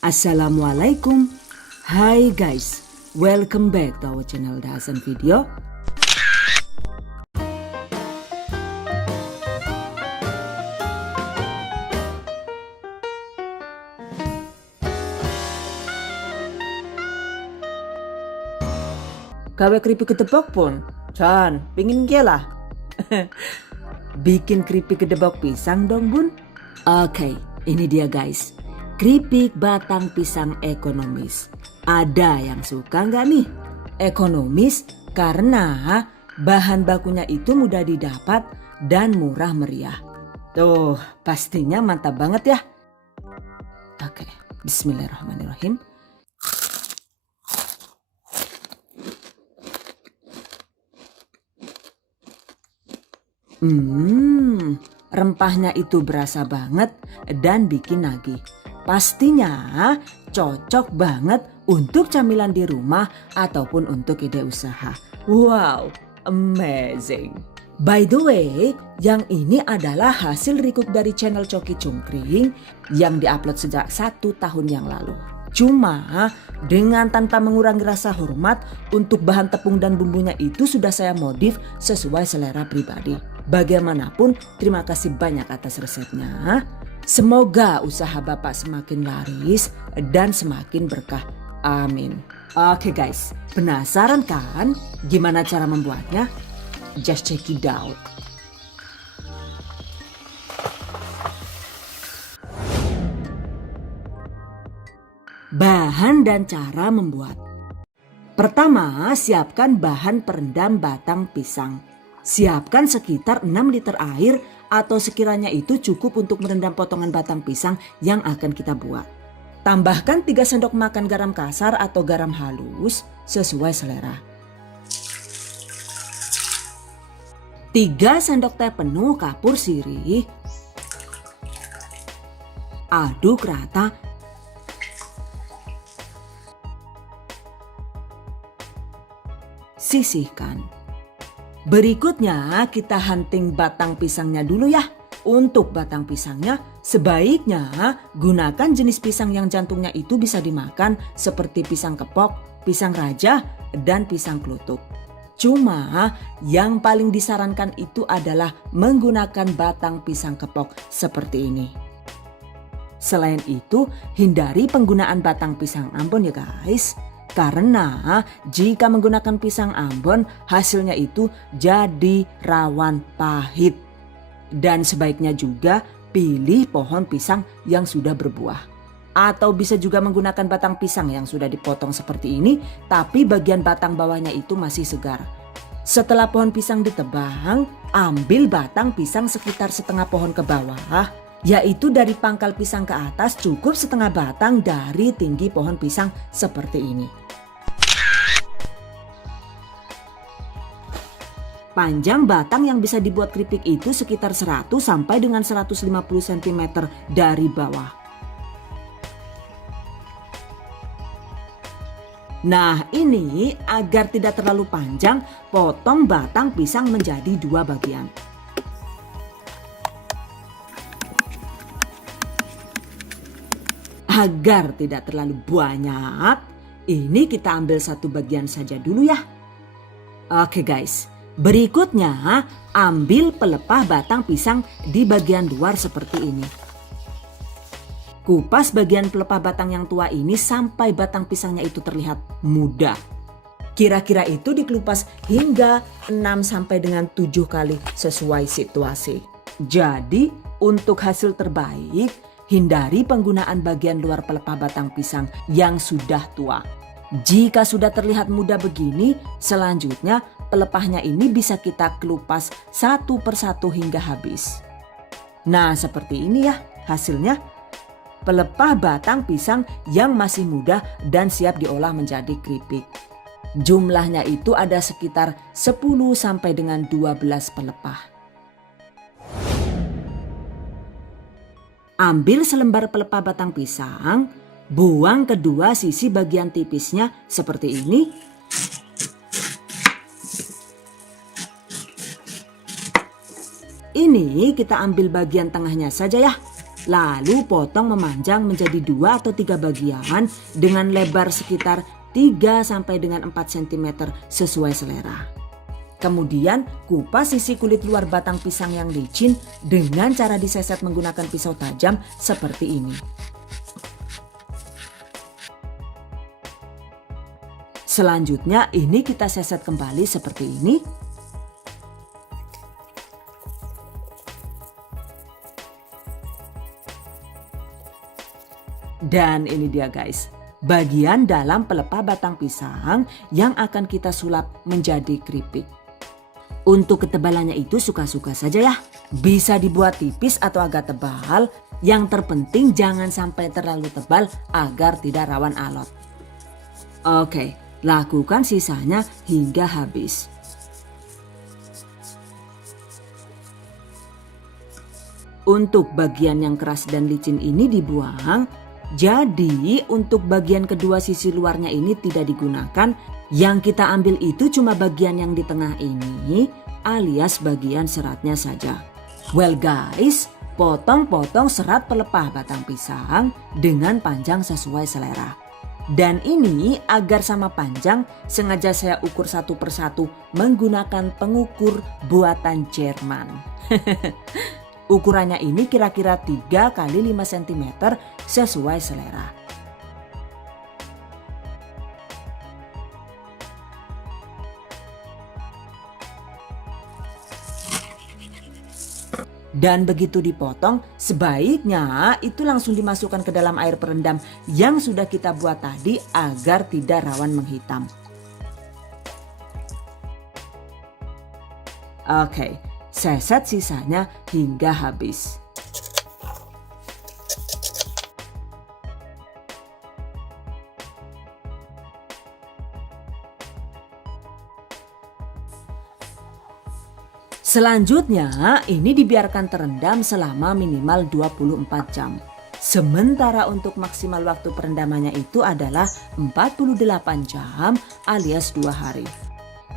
Assalamualaikum. Hai guys, welcome back to our channel Dahasan Video. Gawe keripik gedebok pun, John, pingin lah. Bikin keripik gedebok pisang dong bun. Oke, ini dia guys. Keripik batang pisang ekonomis. Ada yang suka nggak nih? Ekonomis karena bahan bakunya itu mudah didapat dan murah meriah. Tuh, pastinya mantap banget ya. Oke, bismillahirrahmanirrahim. Rempahnya itu berasa banget dan bikin nagih. Pastinya cocok banget untuk camilan di rumah ataupun untuk ide usaha. Wow, amazing. By the way, yang ini adalah hasil recook dari channel Coki Cungkring yang diupload sejak 1 tahun yang lalu. Cuma dengan tanpa mengurangi rasa hormat untuk bahan tepung dan bumbunya itu sudah saya modif sesuai selera pribadi. Bagaimanapun terima kasih banyak atas resepnya. Semoga usaha Bapak semakin laris dan semakin berkah. Amin. Oke guys, penasaran kan gimana cara membuatnya? Just check it out. Bahan dan cara membuat. Pertama, siapkan bahan perendam batang pisang. Siapkan sekitar 6 liter air atau sekiranya itu cukup untuk merendam potongan batang pisang yang akan kita buat. Tambahkan 3 sendok makan garam kasar atau garam halus sesuai selera. 3 sendok teh penuh kapur sirih. Aduk rata. Sisihkan. Berikutnya kita hunting batang pisangnya dulu ya. Untuk batang pisangnya sebaiknya gunakan jenis pisang yang jantungnya itu bisa dimakan seperti pisang kepok, pisang raja, dan pisang klutuk. Cuma yang paling disarankan itu adalah menggunakan batang pisang kepok seperti ini. Selain itu hindari penggunaan batang pisang Ambon ya guys. Karena jika menggunakan pisang Ambon hasilnya itu jadi rawan pahit. Dan sebaiknya juga pilih pohon pisang yang sudah berbuah. Atau bisa juga menggunakan batang pisang yang sudah dipotong seperti ini tapi bagian batang bawahnya itu masih segar. Setelah pohon pisang ditebang, ambil batang pisang sekitar setengah pohon ke bawah. Yaitu dari pangkal pisang ke atas cukup setengah batang dari tinggi pohon pisang seperti ini. Panjang batang yang bisa dibuat keripik itu sekitar 100 sampai dengan 150 cm dari bawah. Nah ini agar tidak terlalu panjang, potong batang pisang menjadi 2 bagian. Agar tidak terlalu banyak, ini kita ambil 1 bagian saja dulu ya. Oke guys, berikutnya ambil pelepah batang pisang di bagian luar seperti ini. Kupas bagian pelepah batang yang tua ini sampai batang pisangnya itu terlihat muda. Kira-kira itu dikelupas hingga 6 sampai dengan 7 kali sesuai situasi. Jadi untuk hasil terbaik, hindari penggunaan bagian luar pelepah batang pisang yang sudah tua. Jika sudah terlihat muda begini, selanjutnya pelepahnya ini bisa kita kelupas 1 persatu hingga habis. Nah seperti ini ya hasilnya. Pelepah batang pisang yang masih muda dan siap diolah menjadi keripik. Jumlahnya itu ada sekitar 10 sampai dengan 12 pelepah. Ambil selembar pelepah batang pisang, buang kedua sisi bagian tipisnya seperti ini. Ini kita ambil bagian tengahnya saja ya. Lalu potong memanjang menjadi 2 atau 3 bagian dengan lebar sekitar 3 sampai dengan 4 cm sesuai selera. Kemudian kupas sisi kulit luar batang pisang yang licin dengan cara diseset menggunakan pisau tajam seperti ini. Selanjutnya ini kita seset kembali seperti ini. Dan ini dia guys, bagian dalam pelepah batang pisang yang akan kita sulap menjadi keripik. Untuk ketebalannya itu suka-suka saja ya. Bisa dibuat tipis atau agak tebal. Yang terpenting jangan sampai terlalu tebal agar tidak rawan alot. Oke, lakukan sisanya hingga habis. Untuk bagian yang keras dan licin ini dibuang. Jadi untuk bagian kedua sisi luarnya ini tidak digunakan. Yang kita ambil itu cuma bagian yang di tengah ini alias bagian seratnya saja. Well guys, potong-potong serat pelepah batang pisang dengan panjang sesuai selera. Dan ini agar sama panjang sengaja saya ukur satu persatu menggunakan pengukur buatan Jerman. Ukurannya ini kira-kira 3 x 5 cm sesuai selera. Dan begitu dipotong, sebaiknya itu langsung dimasukkan ke dalam air perendam yang sudah kita buat tadi agar tidak rawan menghitam. Oke, seset sisanya hingga habis. Selanjutnya ini dibiarkan terendam selama minimal 24 jam. Sementara untuk maksimal waktu perendamannya itu adalah 48 jam alias 2 hari.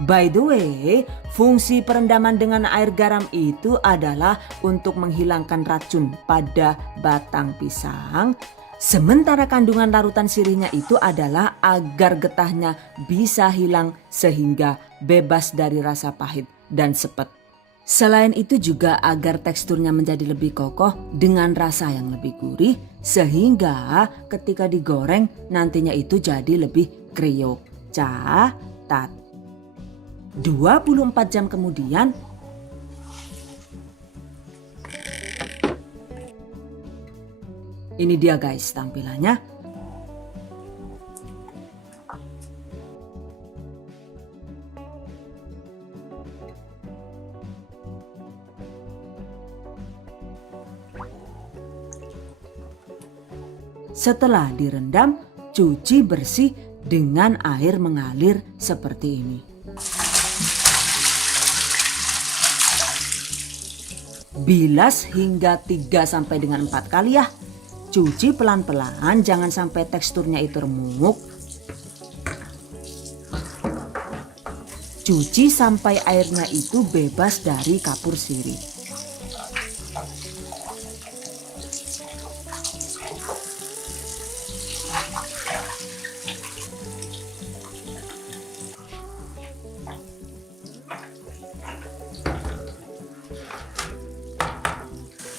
By the way, fungsi perendaman dengan air garam itu adalah untuk menghilangkan racun pada batang pisang. Sementara kandungan larutan sirihnya itu adalah agar getahnya bisa hilang sehingga bebas dari rasa pahit dan sepet. Selain itu juga agar teksturnya menjadi lebih kokoh dengan rasa yang lebih gurih sehingga ketika digoreng nantinya itu jadi lebih kriuk. Catat. 24 jam kemudian ini dia guys tampilannya. Setelah direndam, cuci bersih dengan air mengalir seperti ini. Bilas hingga 3 sampai dengan 4 kali ya. Cuci pelan-pelan, jangan sampai teksturnya itu remuk. Cuci sampai airnya itu bebas dari kapur sirih.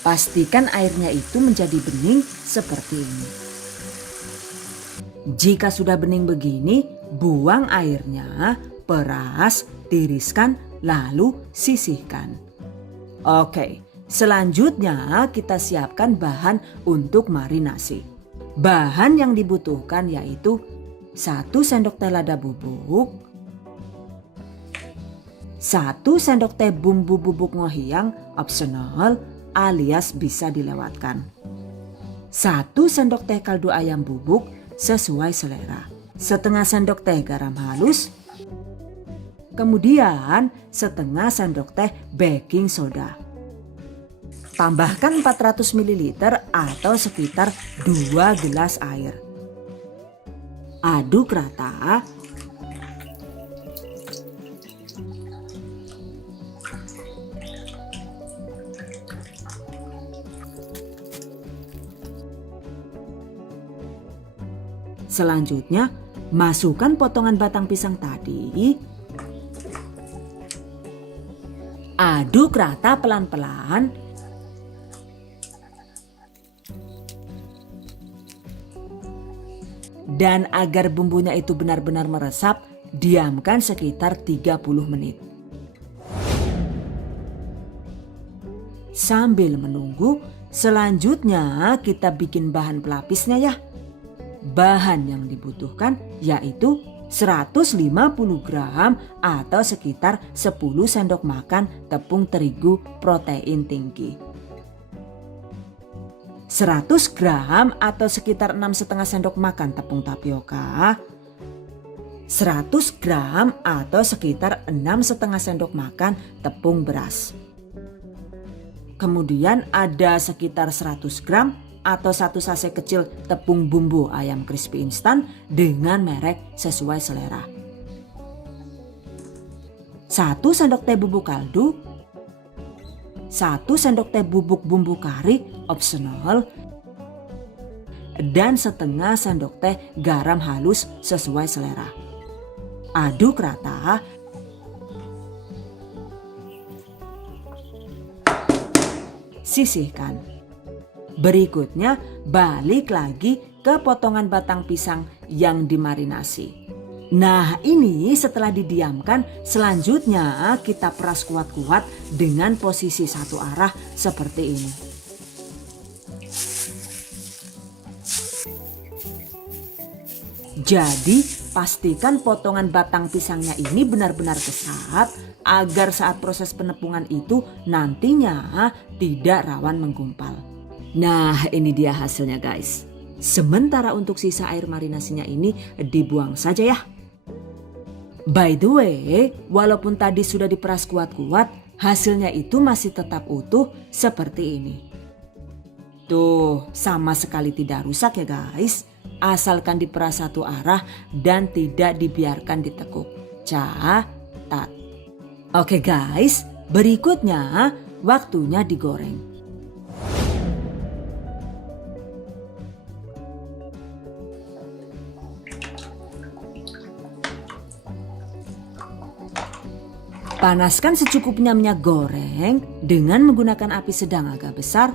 Pastikan airnya itu menjadi bening seperti ini. Jika sudah bening begini, buang airnya, peras, tiriskan, lalu sisihkan. Oke, selanjutnya kita siapkan bahan untuk marinasi. Bahan yang dibutuhkan yaitu 1 sendok teh lada bubuk, 1 sendok teh bumbu bubuk ngohiang opsional alias bisa dilewatkan. 1 sendok teh kaldu ayam bubuk sesuai selera. Setengah sendok teh garam halus. Kemudian setengah sendok teh baking soda. Tambahkan 400 ml atau sekitar 2 gelas air. Aduk rata. Selanjutnya, masukkan potongan batang pisang tadi. Aduk rata pelan-pelan. Dan agar bumbunya itu benar-benar meresap, diamkan sekitar 30 menit. Sambil menunggu, selanjutnya kita bikin bahan pelapisnya ya. Bahan yang dibutuhkan yaitu 150 gram atau sekitar 10 sendok makan tepung terigu protein tinggi. 100 gram atau sekitar 6,5 sendok makan tepung tapioka. 100 gram atau sekitar 6,5 sendok makan tepung beras. Kemudian ada sekitar 100 gram atau 1 sachet kecil tepung bumbu ayam crispy instan dengan merek sesuai selera. 1 sendok teh bubuk kaldu. 1 sendok teh bubuk bumbu kari opsional. Dan setengah sendok teh garam halus sesuai selera. Aduk rata. Sisihkan. Berikutnya balik lagi ke potongan batang pisang yang dimarinasi. Nah ini setelah didiamkan, selanjutnya kita peras kuat-kuat dengan posisi satu arah seperti ini. Jadi pastikan potongan batang pisangnya ini benar-benar kesat agar saat proses penepungan itu nantinya tidak rawan menggumpal. Nah ini dia hasilnya guys. Sementara untuk sisa air marinasinya ini dibuang saja ya. By the way, walaupun tadi sudah diperas kuat-kuat, hasilnya itu masih tetap utuh seperti ini. Tuh, sama sekali tidak rusak ya guys. Asalkan diperas satu arah dan tidak dibiarkan ditekuk. Catat. Oke guys, berikutnya waktunya digoreng. Panaskan secukupnya minyak goreng dengan menggunakan api sedang agak besar.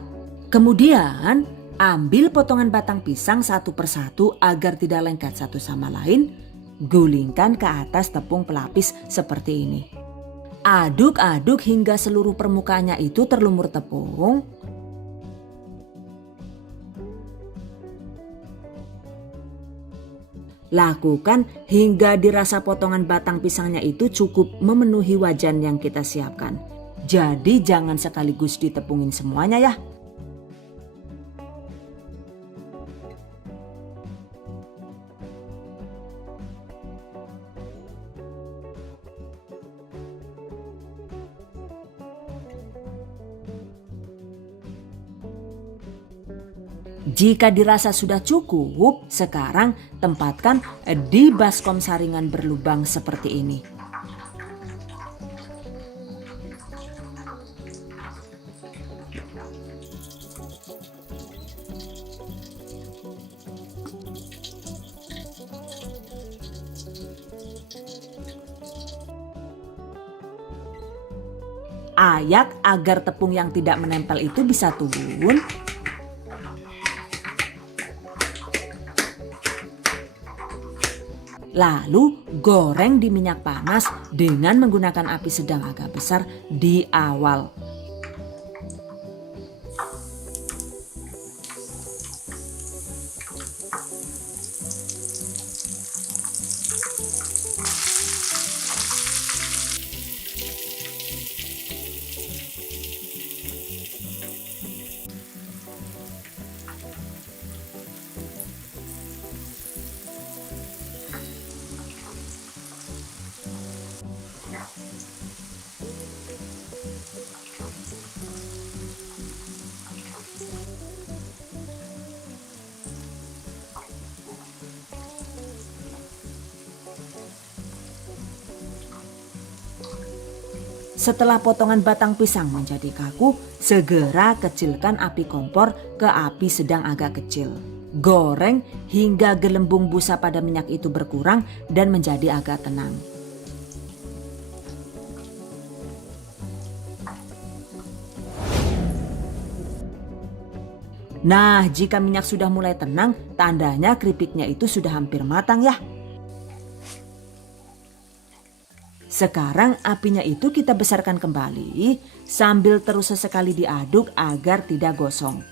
Kemudian ambil potongan batang pisang satu persatu agar tidak lengket satu sama lain. Gulingkan ke atas tepung pelapis seperti ini. Aduk-aduk hingga seluruh permukaannya itu terlumur tepung. Lakukan hingga dirasa potongan batang pisangnya itu cukup memenuhi wajan yang kita siapkan. Jadi jangan sekaligus ditepungin semuanya ya. Jika dirasa sudah cukup, sekarang tempatkan di baskom saringan berlubang seperti ini. Ayak agar tepung yang tidak menempel itu bisa turun. Lalu goreng di minyak panas dengan menggunakan api sedang agak besar di awal. Setelah potongan batang pisang menjadi kaku, segera kecilkan api kompor ke api sedang agak kecil. Goreng hingga gelembung busa pada minyak itu berkurang dan menjadi agak tenang. Nah, jika minyak sudah mulai tenang, tandanya keripiknya itu sudah hampir matang ya. Sekarang apinya itu kita besarkan kembali sambil terus sesekali diaduk agar tidak gosong.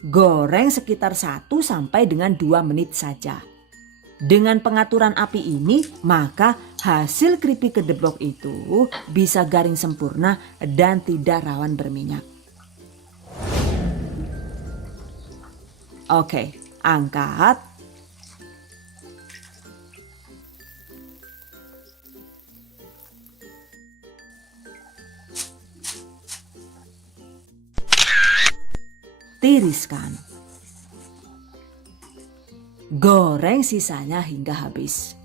Goreng sekitar 1 sampai dengan 2 menit saja. Dengan pengaturan api ini, maka hasil keripik kedebok itu bisa garing sempurna dan tidak rawan berminyak. Oke, angkat. Tiriskan. Goreng sisanya hingga habis.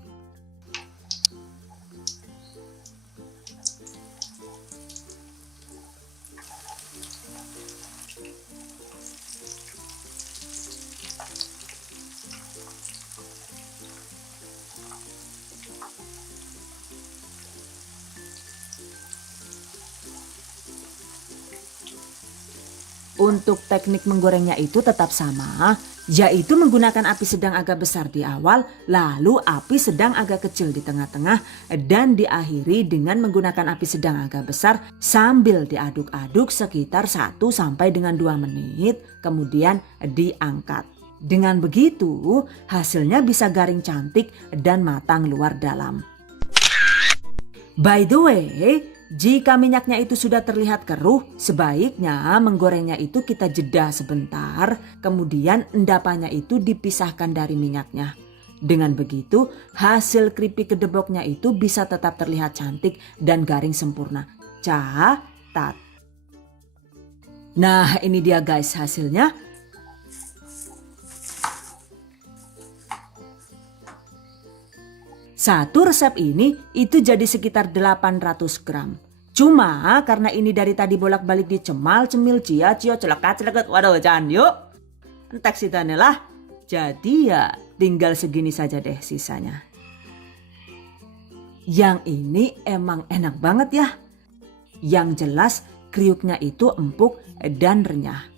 Untuk teknik menggorengnya itu tetap sama, yaitu menggunakan api sedang agak besar di awal, lalu api sedang agak kecil di tengah-tengah, dan diakhiri dengan menggunakan api sedang agak besar sambil diaduk-aduk sekitar 1 sampai dengan 2 menit, kemudian diangkat. Dengan begitu, hasilnya bisa garing cantik dan matang luar dalam. By the way, jika minyaknya itu sudah terlihat keruh, sebaiknya menggorengnya itu kita jeda sebentar, kemudian endapannya itu dipisahkan dari minyaknya. Dengan begitu, hasil keripik kedeboknya itu bisa tetap terlihat cantik dan garing sempurna. Catat. Nah, ini dia guys hasilnya. Satu resep ini itu jadi sekitar 800 gram. Cuma karena ini dari tadi bolak-balik dicemal, cemil, cia-cio, celekat, waduh jangan yuk. Entek sitane lah. Jadi ya tinggal segini saja deh sisanya. Yang ini emang enak banget ya. Yang jelas kriuknya itu empuk dan renyah.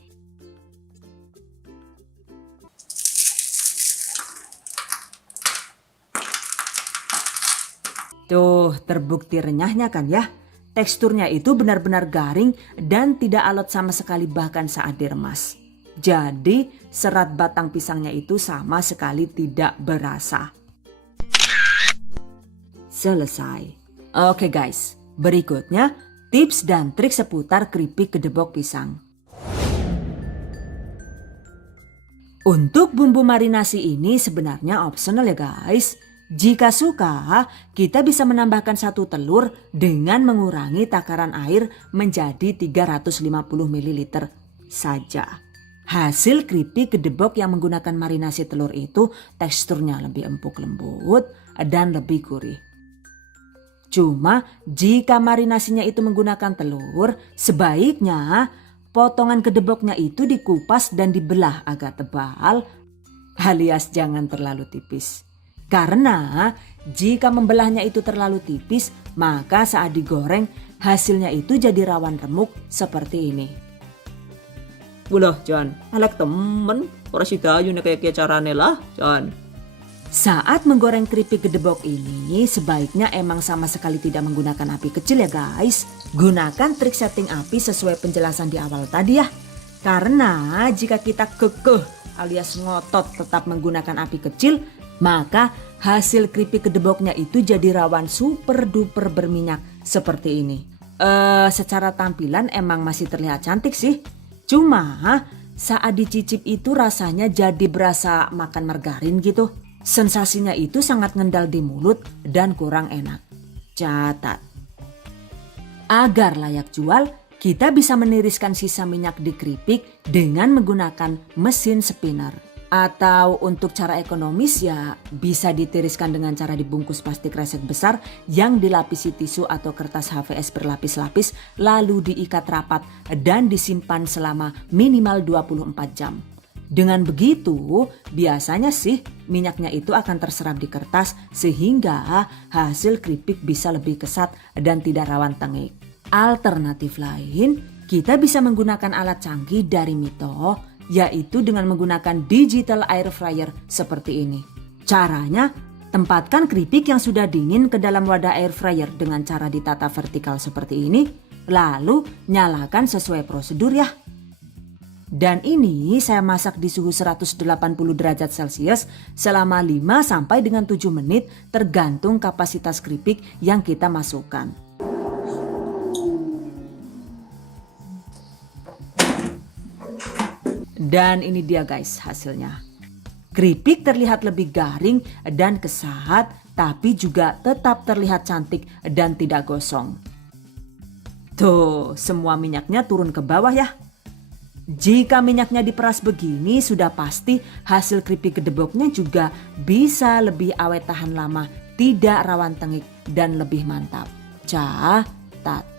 Tuh terbukti renyahnya kan ya. Teksturnya itu benar-benar garing dan tidak alot sama sekali bahkan saat diremas. Jadi serat batang pisangnya itu sama sekali tidak berasa. Selesai. Oke guys, berikutnya tips dan trik seputar keripik kedebok pisang. Untuk bumbu marinasi ini sebenarnya optional ya guys. Jika suka, kita bisa menambahkan 1 telur dengan mengurangi takaran air menjadi 350 ml saja. Hasil keripik kedebok yang menggunakan marinasi telur itu teksturnya lebih empuk lembut dan lebih gurih. Cuma jika marinasinya itu menggunakan telur, sebaiknya potongan kedeboknya itu dikupas dan dibelah agak tebal alias jangan terlalu tipis. Karena jika membelahnya itu terlalu tipis, maka saat digoreng hasilnya itu jadi rawan remuk seperti ini. Ulah John, alek temen, ora sidayu nek kayak carane lah, John. Saat menggoreng keripik kedebok ini sebaiknya emang sama sekali tidak menggunakan api kecil ya guys. Gunakan trik setting api sesuai penjelasan di awal tadi ya. Karena jika kita kekeh alias ngotot tetap menggunakan api kecil, maka hasil keripik kedeboknya itu jadi rawan super duper berminyak seperti ini. Secara tampilan emang masih terlihat cantik sih. Cuma saat dicicip itu rasanya jadi berasa makan margarin gitu. Sensasinya itu sangat ngendal di mulut dan kurang enak. Catat. Agar layak jual, kita bisa meniriskan sisa minyak di keripik dengan menggunakan mesin spinner. Atau untuk cara ekonomis ya bisa ditiriskan dengan cara dibungkus plastik resek besar yang dilapisi tisu atau kertas HVS berlapis-lapis lalu diikat rapat dan disimpan selama minimal 24 jam. Dengan begitu, biasanya sih minyaknya itu akan terserap di kertas sehingga hasil keripik bisa lebih kesat dan tidak rawan tengik. Alternatif lain, kita bisa menggunakan alat canggih dari Mito, yaitu dengan menggunakan digital air fryer seperti ini. Caranya, tempatkan keripik yang sudah dingin ke dalam wadah air fryer dengan cara ditata vertikal seperti ini, lalu nyalakan sesuai prosedur ya. Dan ini saya masak di suhu 180 derajat Celcius selama 5 sampai dengan 7 menit tergantung kapasitas keripik yang kita masukkan. Dan ini dia guys hasilnya. Keripik terlihat lebih garing dan kesat, tapi juga tetap terlihat cantik dan tidak gosong. Tuh, semua minyaknya turun ke bawah ya. Jika minyaknya diperas begini, sudah pasti hasil keripik gedeboknya juga bisa lebih awet tahan lama, tidak rawan tengik, dan lebih mantap. Catat.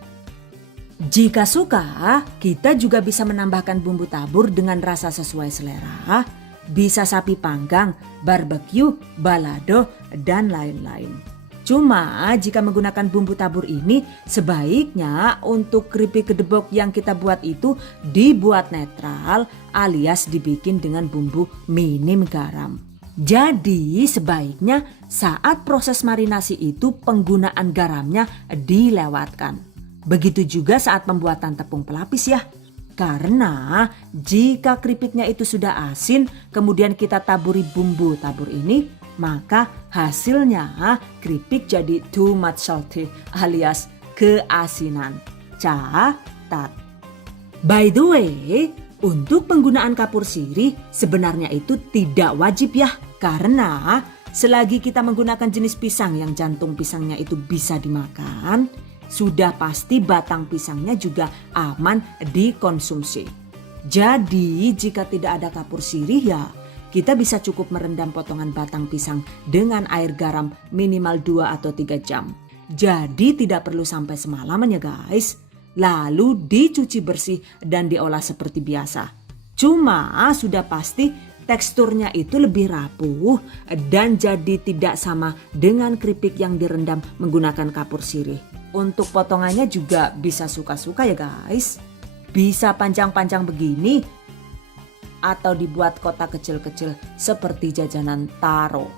Jika suka, kita juga bisa menambahkan bumbu tabur dengan rasa sesuai selera. Bisa sapi panggang, barbeque, balado, dan lain-lain. Cuma jika menggunakan bumbu tabur ini, sebaiknya untuk keripik gedebok yang kita buat itu dibuat netral alias dibikin dengan bumbu minim garam. Jadi sebaiknya saat proses marinasi itu penggunaan garamnya dilewatkan. Begitu juga saat pembuatan tepung pelapis ya. Karena jika keripiknya itu sudah asin, kemudian kita taburi bumbu tabur ini, maka hasilnya keripik jadi too much salty alias keasinan. Catat. By the way, untuk penggunaan kapur sirih sebenarnya itu tidak wajib ya. Karena selagi kita menggunakan jenis pisang yang jantung pisangnya itu bisa dimakan, sudah pasti batang pisangnya juga aman dikonsumsi. Jadi jika tidak ada kapur sirih ya, kita bisa cukup merendam potongan batang pisang dengan air garam minimal 2 atau 3 jam. Jadi tidak perlu sampai semalaman ya guys. Lalu dicuci bersih dan diolah seperti biasa. Cuma sudah pasti teksturnya itu lebih rapuh dan jadi tidak sama dengan keripik yang direndam menggunakan kapur sirih. Untuk potongannya juga bisa suka-suka ya guys. Bisa panjang-panjang begini atau dibuat kotak kecil-kecil seperti jajanan taro.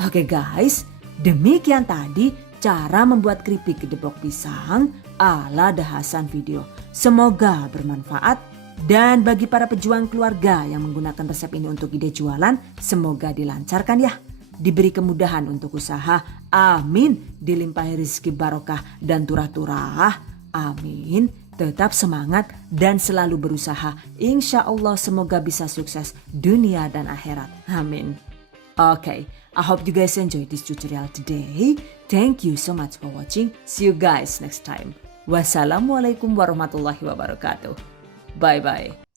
Oke guys, demikian tadi cara membuat keripik gedebok pisang ala Dahasan Video. Semoga bermanfaat dan bagi para pejuang keluarga yang menggunakan resep ini untuk ide jualan, semoga dilancarkan ya. Diberi kemudahan untuk usaha, amin. Dilimpahi rezeki barokah dan turah-turah, amin. Tetap semangat dan selalu berusaha. Insya Allah semoga bisa sukses dunia dan akhirat. Amin. Okay, I hope you guys enjoy this tutorial today. Thank you so much for watching. See you guys next time. Wassalamualaikum warahmatullahi wabarakatuh. Bye-bye.